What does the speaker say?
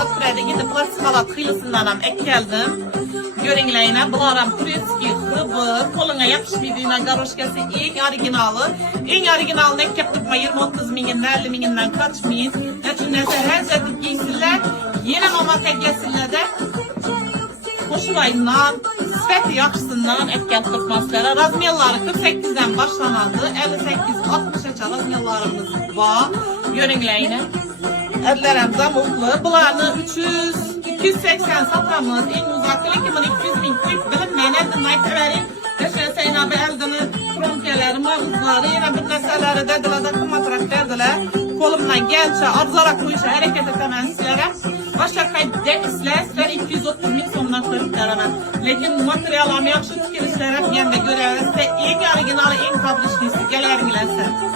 Satırayda gidip plastikalar kıyısından hem ek geldim. Görünleyine bularım tureski, hıbı, koluna yapışmayduğuna garoşkası en originalı. En originalını ek yaptırma 20-30 mindən, 50 mindən kaçmayın. Çünkü her zeytin giysinler, yine mama teklesinler de. Hoşurayından, sifəti yaxşısından ek yaptırmaslara. Razmiyelları 48'den başlamadı. 58-60'a razmiyellarımız var. Görünleyine. Adlarımıza mutlu. Bularını 280 satamız. En uzak 200.000 klik bilinmeyen elden nayt verin. Teşekkür Sayın abi elden frontiyeleri, mağızları, yine bir neseleri dediler de kumatrak derdiler. Kolumdan gençe, arzarak bu işe hareket etemem sizlere. Başka kayıt isler, sizler 230.000 sonuna koyup deremem. Lakin materyallarımı yakşı tükürüşler hep yerinde görevler. Size en orijinali, en kabrişlisi gelerim ilense.